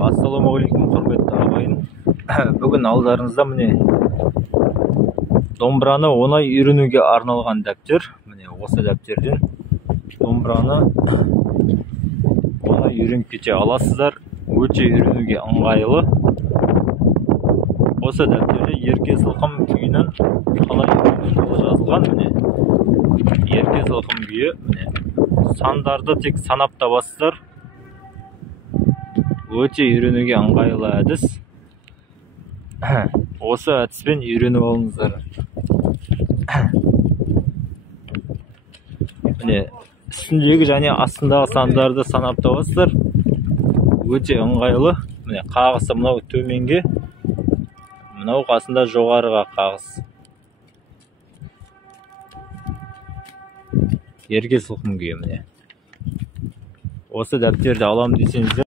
Ассалаумағалейкум, құрметті ағайын. Бүгін алдарыңызда міне домбыраны оңай үйренуге арналған дәптер. Міне осы дәптерден домбыраны оңай үйреніп кете аласыздар. Өте үйренуге ыңғайлы. Осы дәптерде Ерке Сылқым күйінің қалай үйренуі жазылған. Міне Ерке Сылқым күйі. Міне сандарды тек санап табасыздар. Өте үйренуге ыңғайлы әдіс. Осы әдіспен үйреніп алыңыздар. Міне үстіндегі және астындағы сандарды санап табасыздар. Өте ыңғайлы. Міне қағысы мынау төменге, мынау қасында жоғарыға қағыс. Ерке Сылқым күйі. Міне осы дәптерді алам десеңіздер